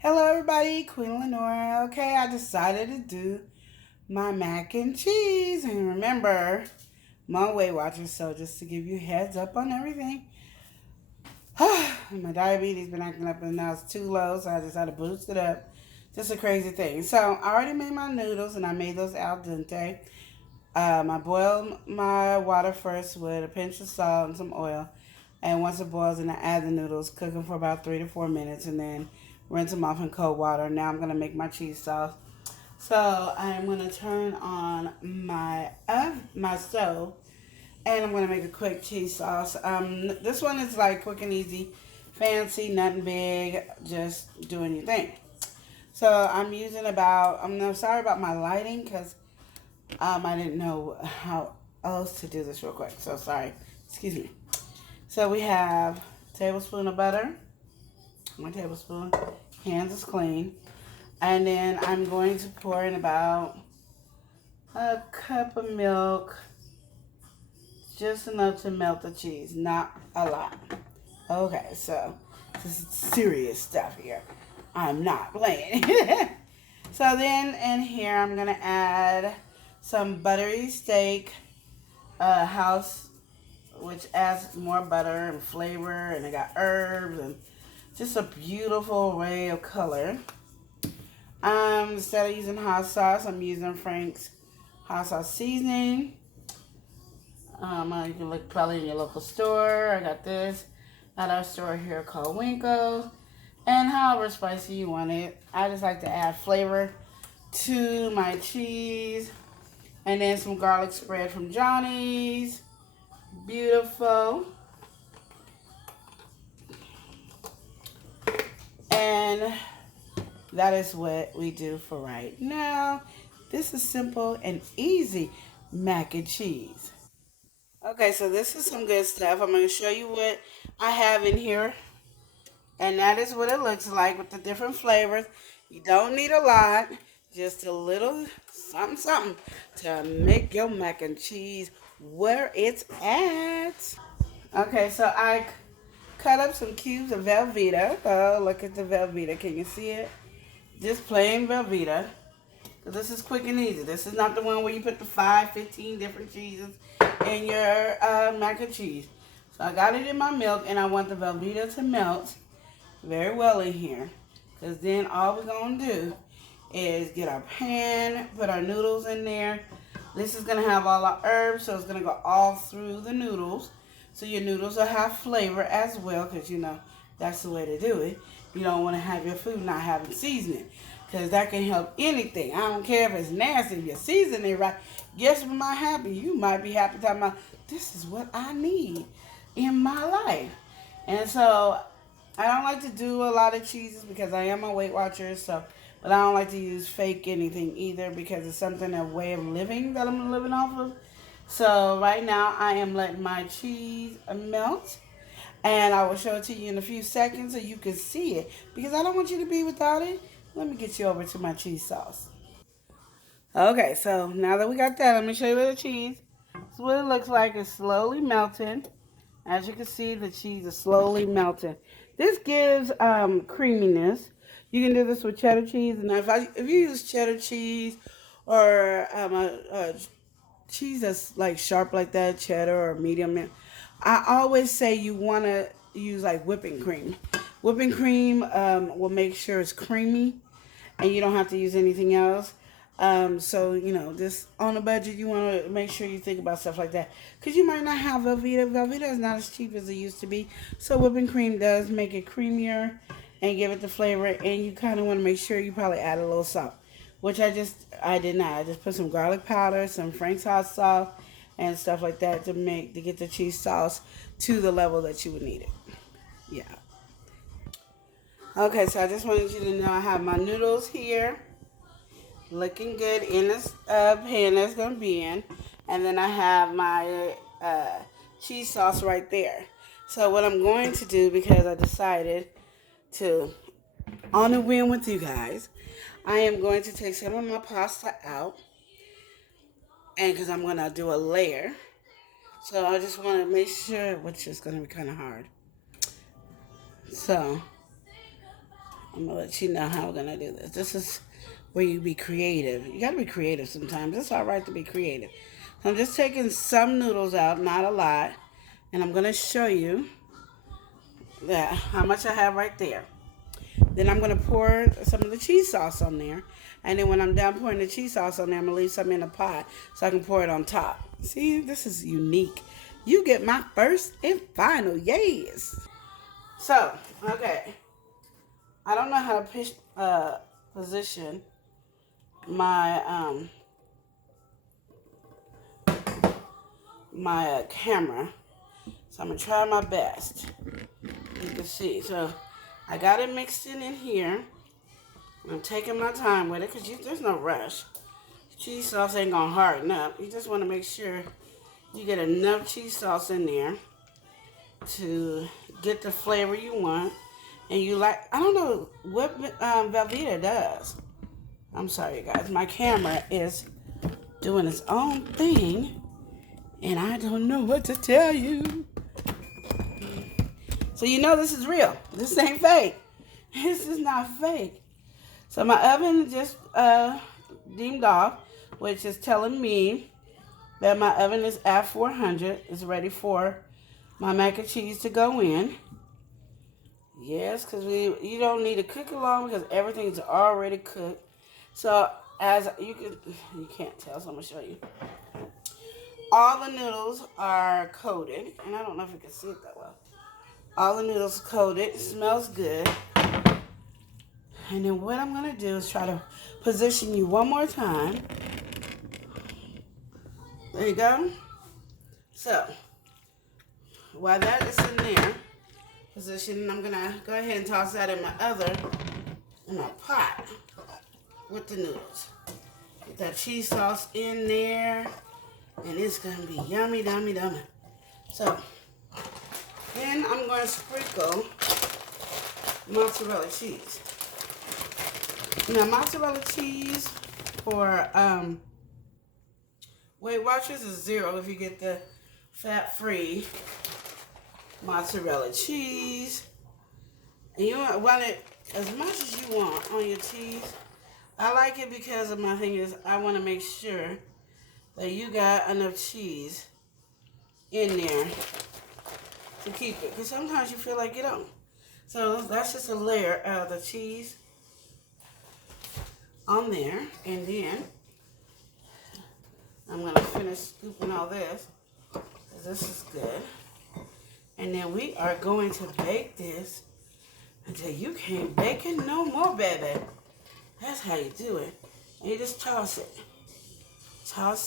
Hello, everybody. Queen Lenore. Okay, I decided to do my mac and cheese. And remember, I'm on Weight Watchers, so just to give you heads up on everything. My diabetes been acting up and now it's too low, so I decided to boost it up. Just a crazy thing. So I already made my noodles and I made those al dente. I boiled my water first with a pinch of salt and some oil. And once it boils, then I add the noodles, cook them for about 3 to 4 minutes, and then rinse them off in cold water. Now I'm gonna make my cheese sauce. So I'm gonna turn on my stove, and I'm gonna make a quick cheese sauce. This one is like quick and easy, fancy, nothing big, just doing your thing. So I'm using about. I'm no sorry about my lighting because I didn't know how else to do this real quick. So sorry. Excuse me. So we have a tablespoon of butter, 1 tablespoon. Hands is clean. And then I'm going to pour in about a cup of milk, just enough to melt the cheese, not a lot. Okay, so this is serious stuff here. I'm not playing. So then in here I'm gonna add some buttery steak, house, which adds more butter and flavor, and I got herbs and just a beautiful array of color. Instead of using hot sauce, I'm using Frank's hot sauce seasoning. You can look probably in your local store. I got this at our store here called Winkle. And however spicy you want it. I just like to add flavor to my cheese. And then some garlic spread from Johnny's. Beautiful. And that is what we do for right now. This is simple and easy mac and cheese. Okay, so this is some good stuff. I'm going to show you what I have in here. And that is what it looks like with the different flavors. You don't need a lot, just a little something, something to make your mac and cheese where it's at. Okay, so I cut up some cubes of Velveeta. Oh, look at the Velveeta. Can you see it? Just plain Velveeta. This is quick and easy. This is not the one where you put the 15 different cheeses in your mac and cheese. So I got it in my milk, and I want the Velveeta to melt very well in here. Because then all we're going to do is get our pan, put our noodles in there. This is going to have all our herbs, so it's going to go all through the noodles. So your noodles will have flavor as well, because you know that's the way to do it. You don't want to have your food not having seasoning, because that can help anything. I don't care if it's nasty, if you season it right. Guess what might happen? You might be happy talking about, this is what I need in my life. And so I don't like to do a lot of cheeses because I am a Weight Watcher, so but I don't like to use fake anything either because it's something, a way of living that I'm living off of. So right now I am letting my cheese melt, and I will show it to you in a few seconds so you can see it because I don't want you to be without it. Let me get you over to my cheese sauce. Okay, so now that we got that, let me show you the cheese. This is what it looks like. It's slowly melting. As you can see, the cheese is slowly melting. This gives creaminess. You can do this with cheddar cheese, and if you use cheddar cheese or a cheese that's like sharp like that, cheddar or medium, I always say you want to use like whipping cream. Whipping cream will make sure it's creamy, and you don't have to use anything else. So you know, just on a budget, you want to make sure you think about stuff like that because you might not have Velveeta. Velveeta is not as cheap as it used to be, so whipping cream does make it creamier and give it the flavor. And you kind of want to make sure you probably add a little salt, which I did not. I just put some garlic powder, some Frank's hot sauce, and stuff like that to get the cheese sauce to the level that you would need it. Yeah. Okay, so I just wanted you to know I have my noodles here looking good in this pan that's going to be in. And then I have my cheese sauce right there. So what I'm going to do, because I decided to on a whim with you guys, I am going to take some of my pasta out, and because I'm going to do a layer. So I just want to make sure, which is going to be kind of hard. So I'm going to let you know how we're going to do this. This is where you be creative. You got to be creative sometimes. It's all right to be creative. So I'm just taking some noodles out, not a lot. And I'm going to show you that how much I have right there. Then I'm going to pour some of the cheese sauce on there. And then when I'm done pouring the cheese sauce on there, I'm going to leave some in a pot so I can pour it on top. See, this is unique. You get my first and final, yes. So, okay. I don't know how to position my camera. So I'm going to try my best. You can see. So I got it mixed in here. I'm taking my time with it because there's no rush. Cheese sauce ain't going to harden up. You just want to make sure you get enough cheese sauce in there to get the flavor you want. And you like, I don't know what Velveeta does. I'm sorry, guys. My camera is doing its own thing. And I don't know what to tell you. So you know this is real. This ain't fake. This is not fake. So my oven just deemed off, which is telling me that my oven is at 400. It's ready for my mac and cheese to go in. Yes, because you don't need to cook it long because everything's already cooked. So as you can't tell, so I'm gonna show you. All the noodles are coated, and I don't know if you can see it that well. All the noodles coated. It smells good. And then what I'm going to do is try to position you one more time. There you go. So, while that is in there, position, I'm going to go ahead and toss that in my pot with the noodles. Get that cheese sauce in there, and it's going to be yummy, yummy, yummy. So, then I'm going to sprinkle mozzarella cheese. Now, mozzarella cheese for Weight Watchers is 0 if you get the fat-free mozzarella cheese. And you want it as much as you want on your cheese. I like it because of my thing is I want to make sure that you got enough cheese in there to keep it, because sometimes you feel like you don't. So that's just a layer of the cheese on there, and then I'm gonna finish scooping all this because this is good. And then we are going to bake this until you can't bake it no more, baby. That's how you do it. And you just toss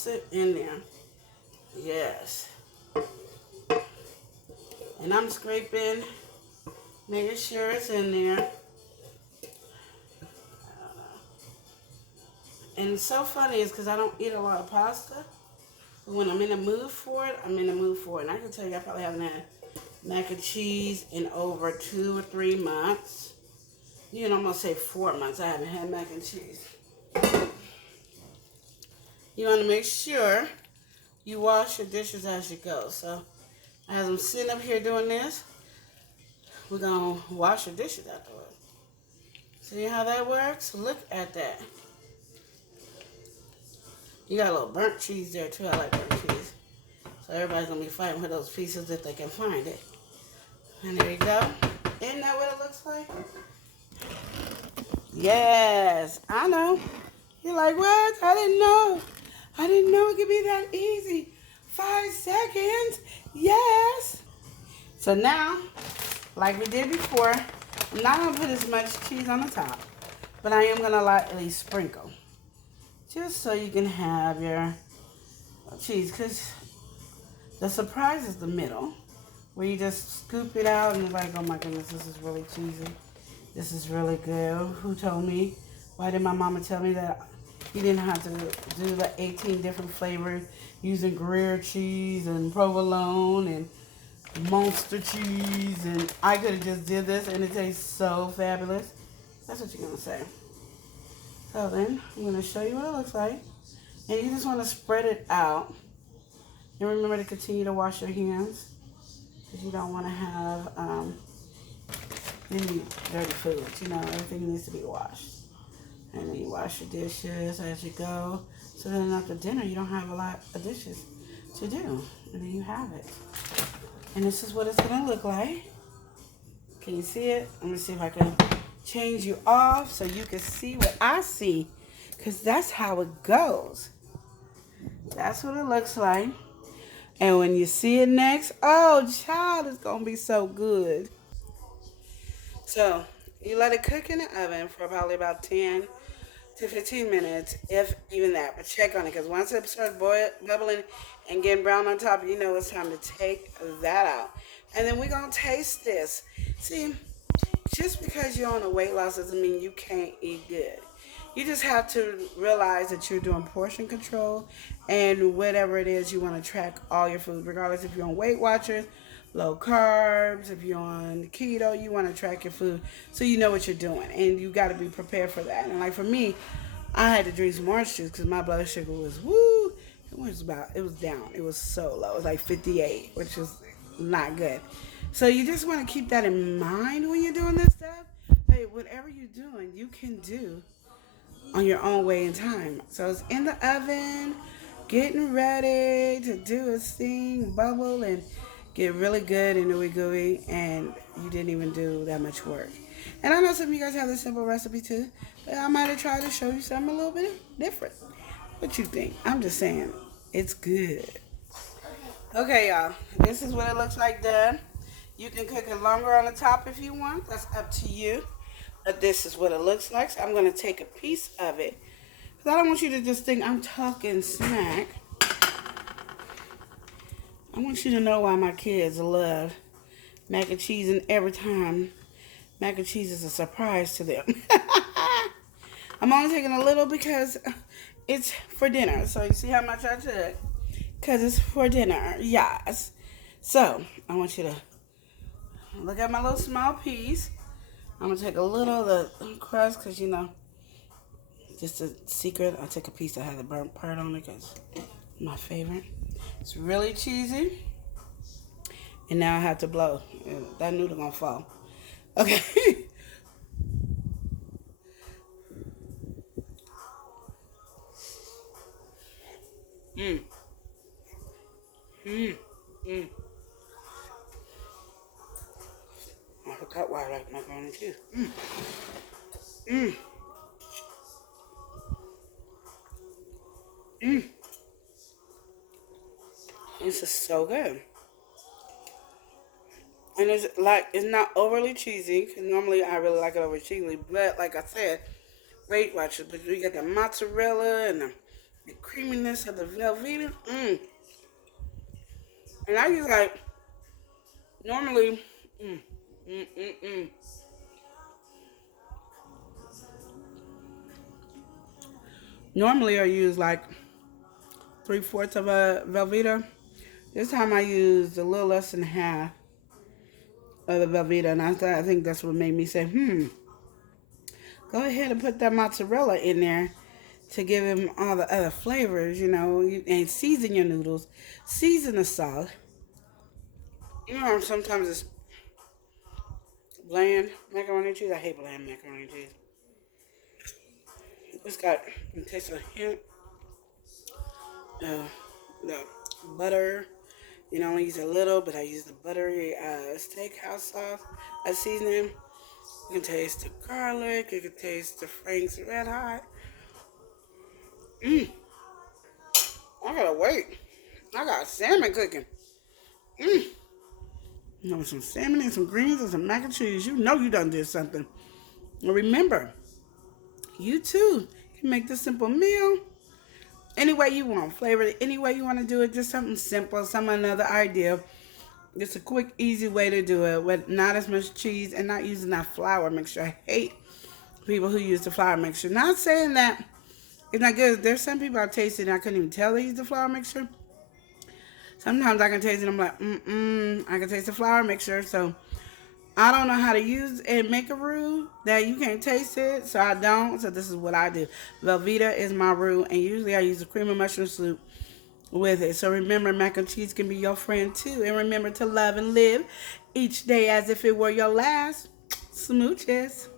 it in there. Yes. And I'm scraping, making sure it's in there. And it's so funny is because I don't eat a lot of pasta. But when I'm in the mood for it, I'm in the mood for it. And I can tell you I probably haven't had mac and cheese in over 2 or 3 months. You know, I'm going to say 4 months I haven't had mac and cheese. You want to make sure you wash your dishes as you go. So as I'm sitting up here doing this, we're going to wash your dishes afterwards. See how that works? Look at that. You got a little burnt cheese there too. I like burnt cheese. So everybody's going to be fighting for those pieces if they can find it. And there you go. Isn't that what it looks like? Yes, I know. You're like, what? I didn't know. I didn't know it could be that easy. 5 seconds. Yes. So now, like we did before, I'm not going to put as much cheese on the top, but I am going to lightly sprinkle. Just so you can have your cheese. Because the surprise is the middle, where you just scoop it out and you're like, oh my goodness, this is really cheesy. This is really good. Who told me? Why did my mama tell me that you didn't have to do the 18 different flavors using Gruyere cheese and provolone and Monster cheese, and I could have just did this and it tastes so fabulous? That's what you're going to say. So then, I'm going to show you what it looks like. And you just want to spread it out. And remember to continue to wash your hands, because you don't want to have then you dirty food. You know, everything needs to be washed. And then you wash your dishes as you go. So then after dinner, you don't have a lot of dishes to do. And then you have it. And this is what it's going to look like. Can you see it? Let me see if I can change you off so you can see what I see. Because that's how it goes. That's what it looks like. And when you see it next, oh, child, it's going to be so good. So you let it cook in the oven for probably about 10 to 15 minutes, if even that. But check on it, because once it starts bubbling and getting brown on top, you know it's time to take that out. And then we're going to taste this. See, just because you're on a weight loss doesn't mean you can't eat good. You just have to realize that you're doing portion control and whatever it is you want to track all your food, regardless if you're on Weight Watchers, low carbs, if you're on keto, you want to track your food so you know what you're doing, and you got to be prepared for that. And like for me, I had to drink some orange juice because my blood sugar was woo. It was down. It was so low. It was like 58, which is not good. So you just want to keep that in mind when you're doing this stuff. Hey, whatever you're doing, you can do on your own way and time. So it's in the oven, getting ready to do its thing, bubble, and get really good and ooey gooey, and you didn't even do that much work. And I know some of you guys have this simple recipe too, but I might have tried to show you something a little bit different. What you think? I'm just saying, it's good. Okay, y'all, this is what it looks like done. You can cook it longer on the top if you want. That's up to you. But this is what it looks like. So I'm going to take a piece of it. Because I don't want you to just think I'm talking smack. I want you to know why my kids love mac and cheese. And every time, mac and cheese is a surprise to them. I'm only taking a little because it's for dinner. So you see how much I took? Because it's for dinner. Yes. So I want you to look at my little small piece. I'm going to take a little of the crust because, you know, just a secret. I take a piece that has a burnt part on it because it's my favorite. It's really cheesy. And now I have to blow. That noodle going to fall. Okay. Mmm. Mmm. Mmm. I forgot why I like macaroni and cheese. Mmm. Mmm. Mmm. This is so good. And it's not overly cheesy, because normally I really like it over cheesy. But like I said, Weight Watchers, but you get the mozzarella and the creaminess of the Velveeta. Mmm. And I use like, normally, mm, mm, mm, mm. Normally I use like 3/4 of a Velveeta. This time I used a little less than half of the Velveeta, and I think that's what made me say, go ahead and put that mozzarella in there to give him all the other flavors, you know, and season your noodles, season the salt. You know, sometimes it's bland macaroni and cheese. I hate bland macaroni and cheese. It's got, it tastes a hint of the butter. You know, I use a little, but I use the buttery steakhouse sauce as seasoning. You can taste the garlic. You can taste the Frank's Red Hot. Mmm. I gotta wait. I got salmon cooking. Mmm. You know, some salmon and some greens and some mac and cheese. You know you done did something. And remember, you too can make this simple meal any way you want. Flavor it any way you want to do it. Just something simple, some another idea. Just a quick, easy way to do it with not as much cheese and not using that flour mixture. I hate people who use the flour mixture. Not saying that it's not good. There's some people I've tasted and I couldn't even tell they use the flour mixture. Sometimes I can taste it and I'm like, I can taste the flour mixture. So I don't know how to use and make a roux that you can't taste it, so I don't. So this is what I do. Velveeta is my roux, and usually I use the cream of mushroom soup with it. So remember, mac and cheese can be your friend too. And remember to love and live each day as if it were your last. Smooches.